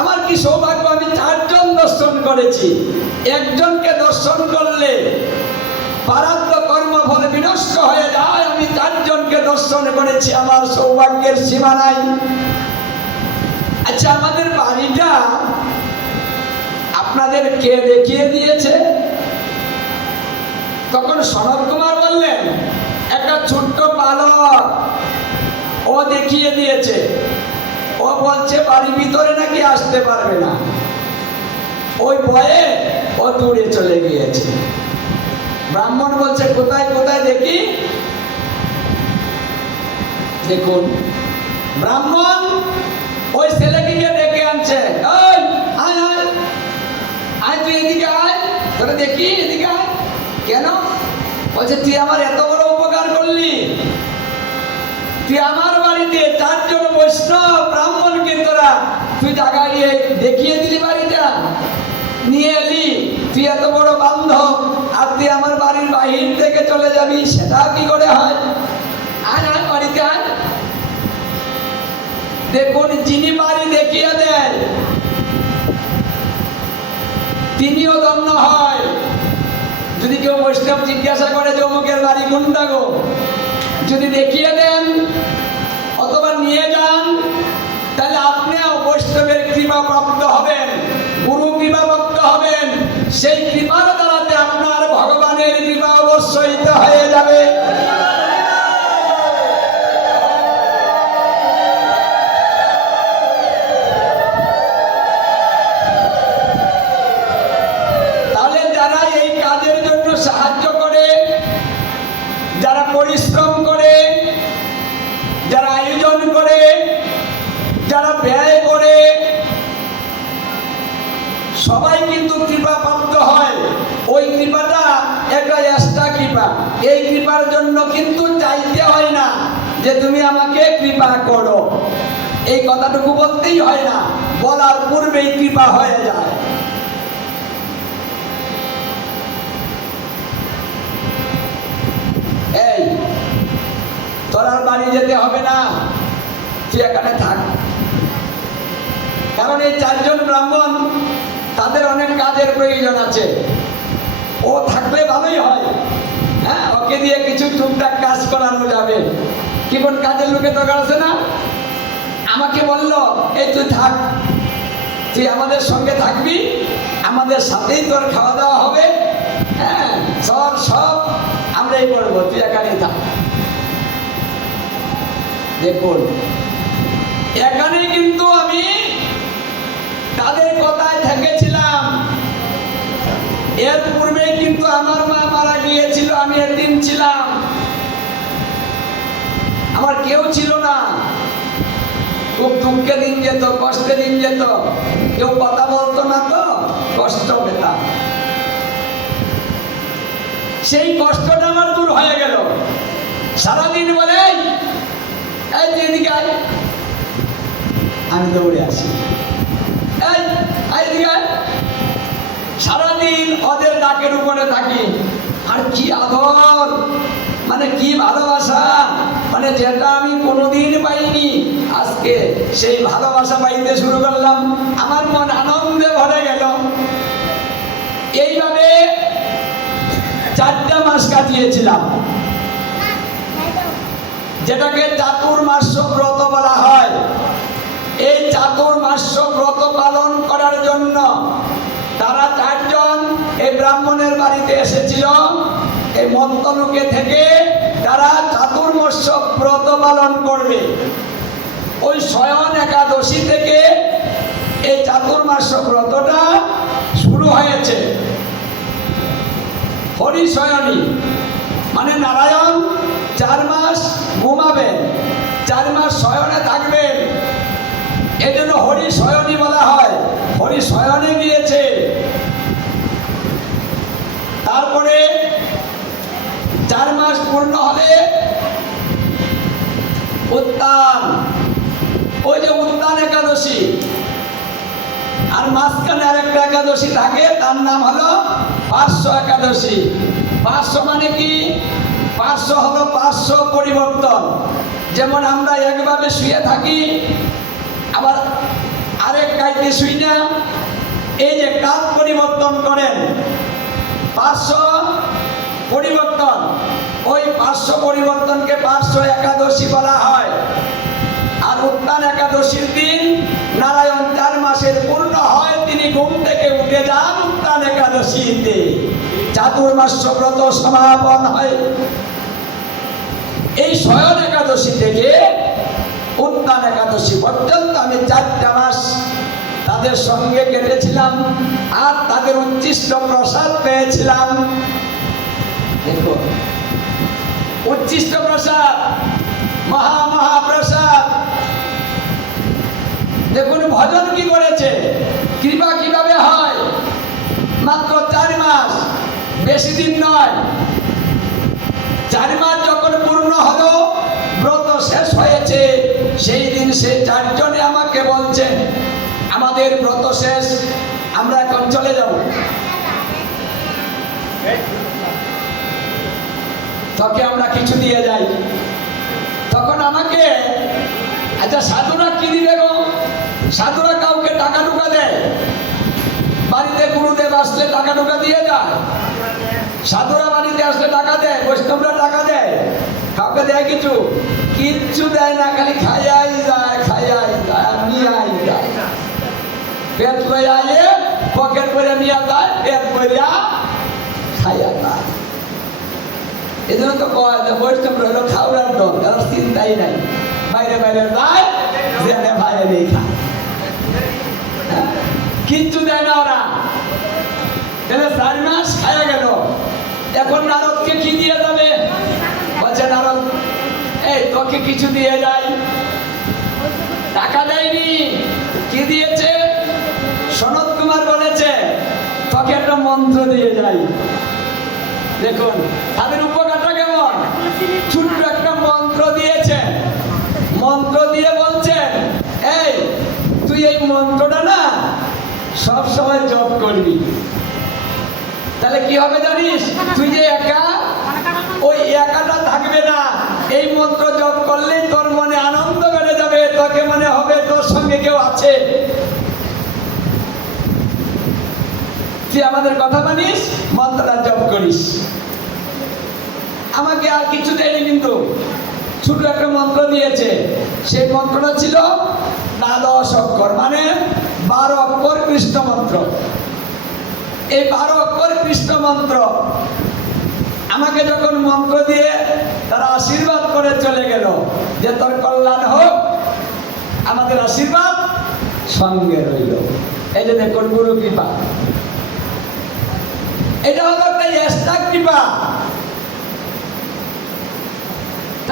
আমার কি সৌভাগ্য, আমি 4 জন দর্শন করেছি। একজনকে দর্শন করলে পারাদ্য কর্মফল বিনষ্ট হয়ে যায়। আমি 4 জনকে দর্শন করেছি, আমার সৌভাগ্যের সীমা নাই। আচ্ছা, আমাদের বাড়িটা আপনাদের কে দেখিয়ে দিয়েছে? তখন সনৎ কুমার বললেন, একটা ছোট্ট বালক, ও দেখিয়ে দিয়েছে। ও বলছে বাড়ির ভিতরে নাকি আসতে পারবে না, ওই ভয়ে ও দূরে চলে গিয়েছে। ব্রাহ্মণ বলছে, কোথায় কোথায় দেখি। দেখুন, ব্রাহ্মণ ওই ছেলেকে ডেকে আনছে, আয় আয় আয়, তুই এদিকে আয়, তোরা দেখি এদিকে আয়। কেন? বলছে, তুই আমার এত বড় উপকার করলি, তুই আমার বাড়িতে 4 জন বৈষ্ণব ব্রাহ্মণকে তোরা তুই জায়গা গিয়ে দেখিয়ে দিলি, বাড়িটা নিয়ে এলি, তুই এত বড় বান্ধব, আর তুই আমার বাড়ির বাহির থেকে চলে যাবি, সেটা কি করে হয়? আয় আয় বাড়িতে আয়। দেখুন, যিনি বাড়ি দেখিয়ে দেয় তিনিও ধন্য হয়। যদি কেউ বৈষ্ণব জিজ্ঞাসা করে যে অমুকের বাড়ি কোনটা গো, যদি দেখিয়ে দেন অথবা নিয়ে যান, তাহলে আপনিও বৈষ্ণবের কৃপা প্রাপ্ত হবেন, গুরু কৃপা প্রাপ্ত হবেন। সেই কৃপার দ্বারাতে আপনার ভগবানের কৃপা অবশ্যই হয়ে যাবে। তাহলে যারা এই কাজের জন্য সাহায্য করে, যারা পরিশ্রম করে, যারা আয়োজন করে, যারা ব্যয় করে, সবাই কিন্তু কৃপা প্রাপ্ত হয়। ওই কৃপাটা একটা এক্সট্রা কৃপা। এই কৃপার জন্য কিন্তু চাইতে হয় না যে তুমি আমাকে কৃপা করো, এই কথাটুকু বলতেই হয় না, বলার পূর্বেই কৃপা হয়ে যায়। এই তোর আর বাড়ি যেতে হবে না, তুই এখানে থাক। কারণ এই 4 জন ব্রাহ্মণ, তাদের অনেক কাজের প্রয়োজন আছে, ও থাকলে ভালোই হয়। হ্যাঁ, ওকে দিয়ে কিছু টুকটাক কাজ করানো যাবে। কি কোন কাজের লোকে দরকার আছে না? আমাকে বলল, এই তুই থাক, তুই আমাদের সঙ্গে থাকবি, আমাদের সাথেই তোর খাওয়া দাওয়া হবে, হ্যাঁ সব আমরাই করবো, তুই এখানেই থাক। দেখুন, এখানে কিন্তু আমি তাদের কথায় থেকেছিলাম। এর পূর্বে কিন্তু আমার মা মারা গিয়েছিল, আমি এতিম ছিলাম, আমার কেউ ছিল না, খুব দুঃখে দিন যেত, কষ্টে দিন যেত, কেউ কথা বলতো না, তো কষ্ট পেতাম। সেই কষ্টটা আমার দূর হয়ে গেল। সারাদিন বলে, এই তুই এদিকে আয়, আমি দৌড়ে আসি, এই এদিকে আয়। সারাদিন ওদের ডাকের উপরে থাকি। আর কি আদর, মানে কি ভালোবাসা, মানে যেটা আমি কোনোদিন পাইনি, আজকে সেই ভালোবাসা পাইতে শুরু করলাম। আমার মন আনন্দে ভরে গেল। এইভাবে 4টা মাস কাটিয়েছিলাম, যেটাকে চাতুর্মাস্য ব্রত বলা হয়। এই চাতুর্মাস্য ব্রত পালন করার জন্য তারা 4 জন এই ব্রাহ্মণের বাড়িতে এসেছিল। এই মন্তনুকে থেকে তারা চাতুর্মাস্য ব্রত পালন করবে। ওই শয়ন একাদশী থেকে এই চাতুর্মাস্য ব্রতটা শুরু হয়েছে। হরিশয়নী মানে নারায়ণ 4 মাস ঘুমাবেন, 4 মাস শয়নে থাকবেন, এই জন্য হরিশয়নী বলা হয়। হরিশয়নে গিয়েছে। তারপরে 4 মাস পূর্ণ হলে উত্তান, ওই যে উত্তান একাদশী, আর মাঝখানে আরেকটা একাদশী থাকে, তার নাম হলো 500 একাদশী। 500 মানে কি? 500 হলো 500 পরিবর্তন। যেমন আমরা একভাবে শুয়ে থাকি, আবার আরেক গাইতে শুই না, এই যে কাজ পরিবর্তন করেন, পার্শ্ব পরিবর্তন, ওই পার্শ্ব পরিবর্তনকে পার্শ্ব একাদশী বলা হয়। আর উত্থান একাদশীর দিন নারায়ণ 4 মাসের পূর্ণ হয়, তিনি ঘুম থেকে উঠে যান উত্থান একাদশীতে, চাতুর্মাস্য ব্রত সমাপন হয়। এই শয়ন একাদশী থেকে উত্থান একাদশী পর্যন্ত আমি 4টা মাস তাদের সঙ্গে কেটেছিলাম, আর তাদের উচ্ছিষ্ট প্রসাদ পেয়েছিলাম। দেখো, উচ্ছিষ্ট প্রসাদ, মহাপ্রসাদ। দেখুন ভজন কি করেছে, কৃপা কিভাবে হয়। মাত্র 4 মাস, বেশি দিন নয়। 4 মাস যখন পূর্ণ হলো, ব্রত শেষ হয়েছে, সেই দিন সে 4 জনে আমাকে বলছেন, আমাদের ব্রত শেষ, আমরা এখন চলে যাব। তোকে আমরা কিছু দিয়ে যাই। তখন আমাকে, আচ্ছা সাধুরা কি দিবে গো? সাধুরা কাউকে টাকা টুকা দেয়? বাড়িতে গুরুদেব আসলে টাকা টুকা দিয়ে যায়? সাধুরা বাড়িতে আসলে টাকা দেয়? বৈষ্ণবরা টাকা দেয়? কাউকে দেয় কিছু? কিচ্ছু দেয় না, খালি খাইয়াই যায়, খাইয়াই যায়, আর নিয়াই যায়। পেট লইয়া আইয়ে পকেট করে নিয়ে যায়, পেট করিয়া খাইয়া যায়। এই জন্য তো কয় যে বৈষ্ণবরা হলো খাওয়ার দল, তারা চিন্তাই নাই, বাইরে বাইরে যায়, জেনে বাইরে নেই খায়, কিচ্ছু দেয় না ওরা। তাহলে 4 মাস খায়া গেল। এখন নারদকে কি দিয়ে যাবে? বলছে নারদ, এই তোকে কিছু দিয়ে যাই। টাকা দেয়নি, কি দিয়েছে? সনত কুমার বলেছে তোকে একটা মন্ত্র দিয়ে যাই। দেখুন তাদের উপকারটা কেমন, ছোট্ট একটা মন্ত্র দিয়েছে। মন্ত্র দিয়ে বলছেন, এই তুই এই মন্ত্রটা না সব সময় জপ করবি, তাহলে কি হবে জানিস? তুই যে একা, ওই একাটা থাকবে না। এই মন্ত্র জপ করলে তোর মনে আনন্দ বেড়ে যাবে, তোকে মনে হবে তোর সঙ্গে কেউ আছে। তুই আমাদের কথা মানিস, মন্ত্রটা জপ করিস। আমাকে আর কিছু দেয়নি, কিন্তু ছোট একটা মন্ত্র দিয়েছে। সেই মন্ত্রটা ছিল 12 অক্ষর, মানে 12 অক্ষর কৃষ্ণ মন্ত্র। এই 12 অক্ষর কৃষ্ণ মন্ত্র আমাকে যখন মন্ত্র দিয়ে তারা আশীর্বাদ করে চলে গেল যে তোর কল্যাণ হোক, আমাদের আশীর্বাদ সঙ্গে রইল। এই যে দেখুন গুরু কৃপা, এটা হলো একটা এক্সট্রা কৃপা।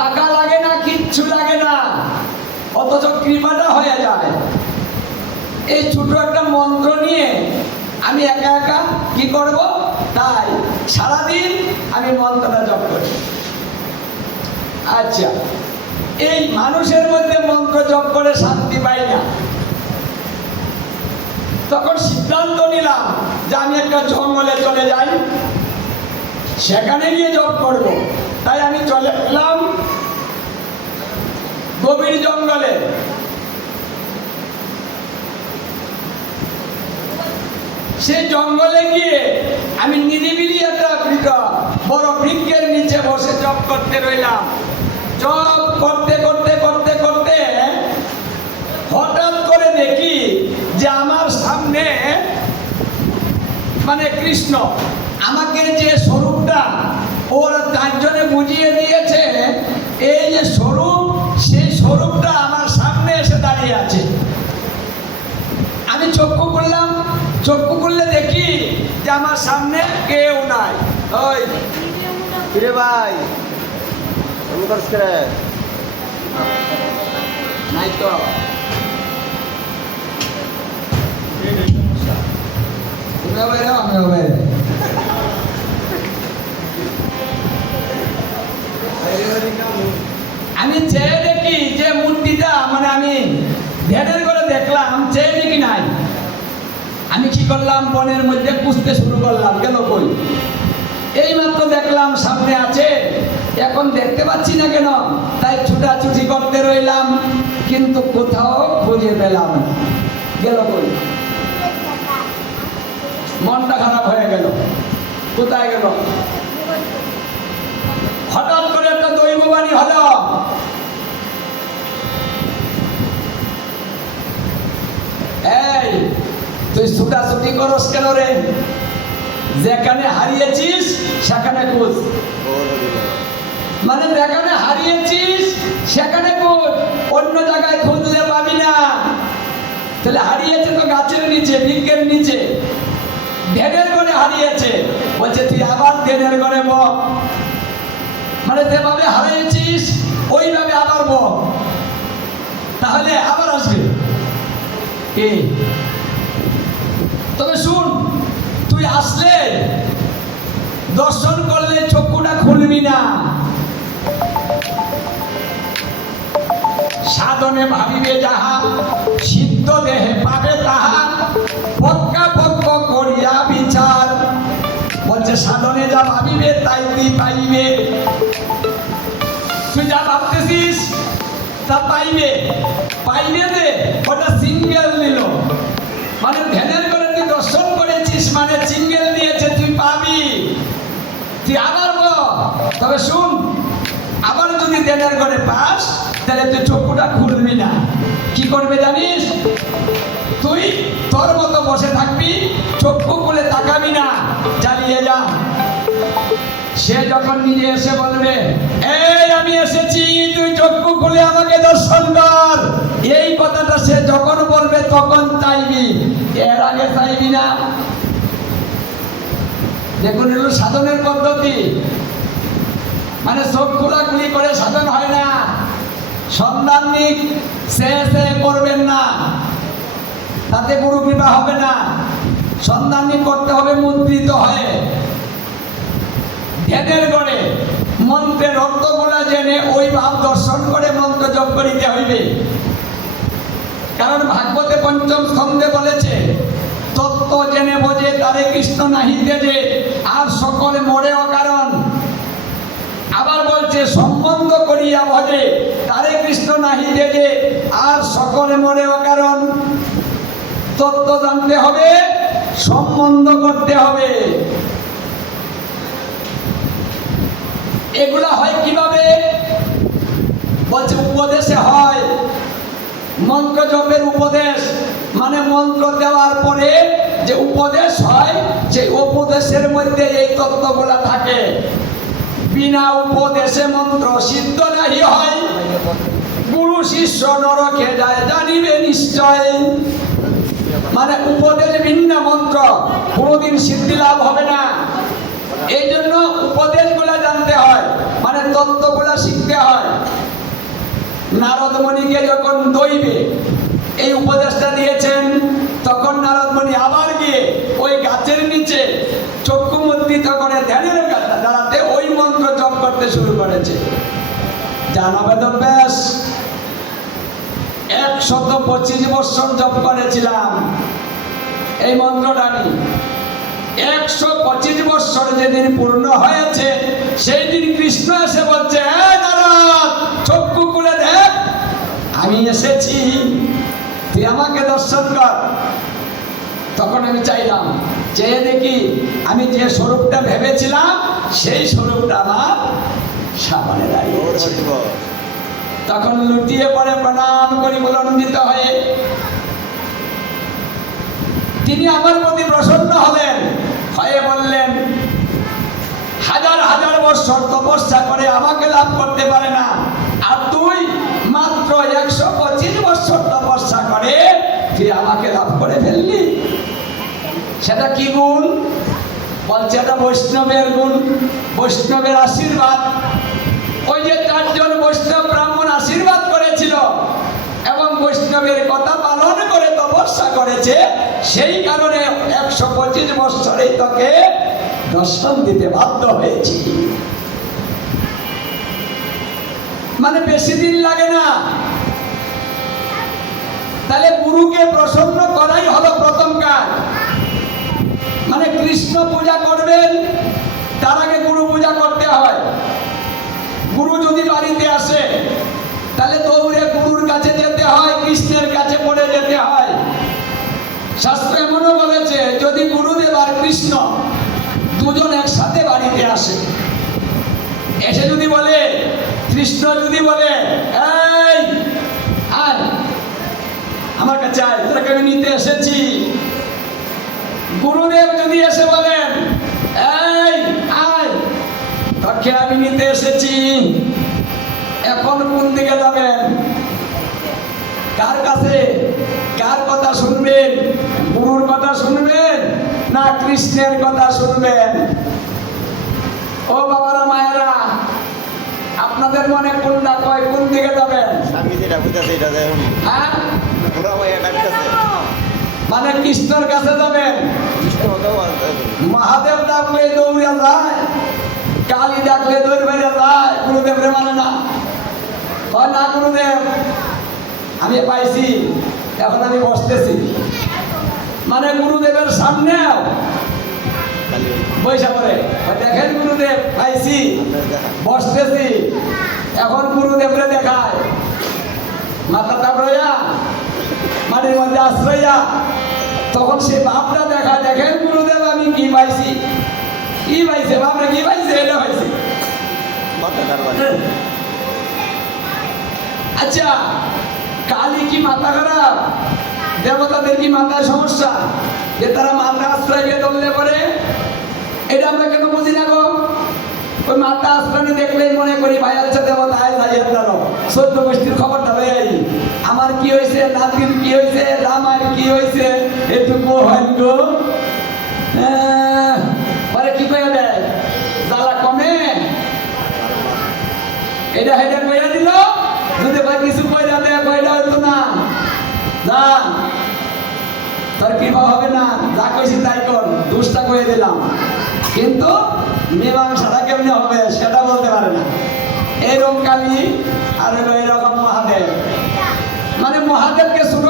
টাকা লাগে না, কিচ্ছু লাগে না, অথচ কৃপাটা হয়ে যায়। এই ছোট একটা মন্ত্র নিয়ে আমি একা একা কি করব? তাই সারাদিন আমি মন্ত্রটা জপ করি। আচ্ছা, এই মানুষের মধ্যে মন্ত্র জপ করে শান্তি পাই না। তখন সিদ্ধান্ত নিলাম যে আমি একটা জঙ্গলে চলে যাই, সেখানে গিয়ে জপ করব। তাই আমি চলে গেলাম গভীর জঙ্গলে। সেই জঙ্গলে গিয়ে আমি নিরিবিলি একটা বড় বৃক্ষের নিচে বসে জপ করতে রইলাম। জপ করতে করতে করতে করতে হঠাৎ করে দেখি যে আমার সামনে, মানে কৃষ্ণ আমাকে যে স্বরূপটা ওরা 4 জনে বুঝিয়ে দিয়েছে, এই যে স্বরূপ, সেই স্বরূপটা আমার সামনে এসে দাঁড়িয়ে আছে। আমি চক্ষু করলাম, চক্ষু করলে দেখি যে আমার সামনে কেউ নাই। ওই কিরে ভাই, নাই তো। তুমিও বাইরে, আমিও বাইরে। আমি চেয়ে দেখি যে মূর্তিটা, মানে আমি ধ্যানের করে দেখলাম, চেয়ে দেখি নাই। আমি কি করলাম, বনের মধ্যে খুঁজতে শুরু করলাম, গেল কই? এই মাত্র দেখলাম সামনে আছে, এখন দেখতে পাচ্ছি না কেন, তাই ছুটাছুটি করতে রইলাম, কিন্তু কোথাও খুঁজে পেলাম না। গেল কই? মনটা খারাপ হয়ে গেল। কোথায় গেল? হঠাৎ করে একটা দৈববাণী হলো, এই তুই ছুটাছুটি করস কেন রে? যেখানে হারিয়েছিস সেখানে খোঁজ। মানে যেখানে হারিয়েছিস সেখানে খোঁজ, অন্য জায়গায় খুঁজলে পাবি না। তাহলে হারিয়েছে তো গাছের নিচে, বৃক্ষের নিচে, ধ্যানের ঘরে হারিয়েছে। বলছে তুই আবার ধ্যানের ঘরে বল। মানে যেভাবে হারিয়েছিস ওইভাবে আবার বল, তাহলে আবার আসবে। তবে শুন, তুই আসলে দর্শন করলে চক্ষুটা খুলবি না। সাধনে ভাবিবে যাহা, সিদ্ধ দেহে পাবে তাহা, পক্কা পক্ক করিয়া বিচার। বলছে সাধনে যা ভাবিবে তাই তুই পাইবে। তুই যা ভাবতেছিস তা পাইবে। পাইবে যে ওটা সিঙ্গেল নিল, মানে ধ্যানের করে তুই দর্শন করেছিস, মানে সিঙ্গেল দিয়েছে, তুই পাবি। তুই আবার বল। তবে শুন, আবার যদি ধ্যানের করে পাস তাহলে তুই চক্ষুটা খুলবি না। কি করবে জানিস? তুই তোর মতো বসে থাকবি, চক্ষু খুলে তাকাবি না, চালিয়ে যা। সে যখন নিজে এসে বলবে, এই আমি এসেছি, তুই চক্ষু খুলে আমাকে দর্শন কর, এই কথাটা সে যখন বলবে তখন চাইবি, এর আগে চাইবি না। দেখুন, এগুলো সাধনের পদ্ধতি। মানে চোখ খোলাখুলি করে সাধন হয় না। সন্ধানিক সে করবেন না, তাতে গুরু কৃপা হবে না। সন্ধানিক করতে হবে মুদ্রিত হয়ে, ধ্যানের করে মন্ত্রের অর্থগুলা জেনে ওই ভাব দর্শন করে মন্ত্র জপ করিতে হইবে। কারণ ভাগবতে পঞ্চম স্কন্ধে বলেছে, তত্ত্ব জেনে বোঝে তারে কৃষ্ণ নাহিতে যে, আর সকলে মরে অকারণ। আবার বলছে সম্বন্ধ করিয়া ভজে তারে কৃষ্ণ নাহিতে যে, আর সকলে মরে অকারণ। তত্ত্ব জানতে হবে, সম্বন্ধ করতে হবে। এগুলা হয় কিভাবে? বলছে উপদেশে হয়। মন্ত্র জপের উপদেশ, মানে মন্ত্র দেওয়ার পরে যে উপদেশ হয়, সেই উপদেশের মধ্যে এই তত্ত্বগুলা থাকে। বিনা উপদেশে মন্ত্র সিদ্ধ নাহি হয়, গুরু শিষ্য নরকে যায় জানিবে নিশ্চয়। মানে উপদেশ ভিন্ন মন্ত্র কোনোদিন সিদ্ধি লাভ হবে না। এই জন্য উপদেশগুলা জানতে হয়, মানে তত্ত্বগুলা শিখতে হয়। নারদ মুনিকে যখন দৈবে এই উপদেশটা দিয়েছেন, তখন নারদ মুনি আবার গিয়ে ওই গাছের নিচে চক্ষু মুদ্রিত করে ধ্যানের দাঁড়াতে ওই মন্ত্র জপ করতে শুরু করেছে। জানো বেদব্যাস 125 বছর জপ করেছিলাম এই মন্ত্রটা নিয়ে। 125 বছর যেদিন পূর্ণ হয়েছে, সেই দিন কৃষ্ণ এসে বলছে, নারদ চক্ষু খুলে দেখ, আমি এসেছি, তুই আমাকে দর্শন কর। তখন আমি চাইলাম, চেয়ে দেখি আমি যে স্বরূপটা ভেবেছিলাম সেই স্বরূপটা আমার সামনে দাঁড়িয়েছে। তখন লুটিয়ে পড়ে প্রণাম করি বুলন্দিত হয়ে। তিনি আমার প্রতি প্রসন্ন হলেন, হয়ে বললেন, হাজার হাজার বছর তপস্যা করে আমাকে লাভ করতে পারে না, আর তুই মাত্র 125 বছর তপস্যা করে তুই আমাকে লাভ করে ফেললি। সেটা কি গুণ? বলছে এটা বৈষ্ণবের গুণ, বৈষ্ণবের আশীর্বাদ। ওই যে 4 জন বৈষ্ণব ব্রাহ্মণ আশীর্বাদ করেছিল এবং বৈষ্ণবের কথা পালন করে তপস্যা করেছে, সেই কারণে 125 বছরে তোকে দর্শন দিতে বাধ্য হয়েছি। মানে বেশি দিন লাগে না। তাহলে গুরুকে প্রসন্ন করাই হলো প্রথম কাজ। মানে কৃষ্ণ পূজা করবেন, তার আগে গুরু পূজা করতে হয়। গুরু যদি বাড়িতে আসে, তাহলে দৌড়ে গুরুর কাছে যেতে হয়, কৃষ্ণের কাছে পড়ে যেতে হয়। কৃষ্ণ দুজন একসাথে বাড়িতে আসে, এসে যদি বলে, কৃষ্ণ যদি বলে এই আয় আমার কাছে আয়, তোকে আমি নিতে এসেছি। গুরুদেব যদি এসে বলেন এই আয় তোকে আমি নিতে এসেছি, এখন কোন দিকে যাবেন? কার কাছে, কার কথা শুনবেন? গুরুর কথা শুনবেন না কৃষ্ণের কথা শুনবেন? ও বাবারা মায়েরা, আপনাদের মনে কোনটা কয়, কোন দিকে যাবেন? আমি যেটা বুঝাতে এটা দেয় হ্যাঁ, পুরা ভাই এটা কাছে মানে কৃষ্ণের কাছে যাবেন। কৃষ্ণ হতেও মহাদেব ডাকলে দৌড়ে যায়, কালী ডাকলে দৌড় বেড়ে যায়, গুরুদেব রে মানে না। কয় না গুরুদেব আমি পাইছি, এখন আমি বসতেছি। মানে গুরুদেবের সামনে বৈশা পড়ে, দেখেন গুরুদেব পাইছি, বসতেছি, এখন গুরুদেবরে দেখায় মাথা তাপড়াইয়া মাটির মধ্যে আশ্রয়া, তখন সে বাপটা দেখায়, দেখেন গুরুদেব আমি কি পাইছি। কি পাইছে বাপরে, কি পাইছে? এটা পাইছে। আচ্ছা, কালী কি মাথা খারাপ? দেবতাদের কি মাথায় সমস্যা যে তারা মাথা আশ্রয় দিয়ে দৌড়ে পড়ে? এটা আমরা কেন বুঝি না গো? ওই মাথা আশ্রয় দেখলেই মনে করি ভাই আলছে দেবতা আয় যাই জানো, 14 গোষ্ঠীর খবরটা লই আই, আমার কি হয়েছে, নাতির কি হয়েছে, রামার কি হয়েছে, এটুকু হয় গো। পরে কি কইয়া দেয়, জ্বালা কমে, এটা হেডে কইয়া দিল, যদি ভাই কিছু কইয়া দেয় কইটা হইতো না, যা তোর কৃপা হবে না, যা কইছি তাই কর, দুষ্টা কইয়া দিলাম। কিন্তু মীমাংসাটা কেমনে হবে সেটা বলতে পারে না। এরকম কালী আর হলো এরকম মহাদেব। মানে মহাদেবকে ছোট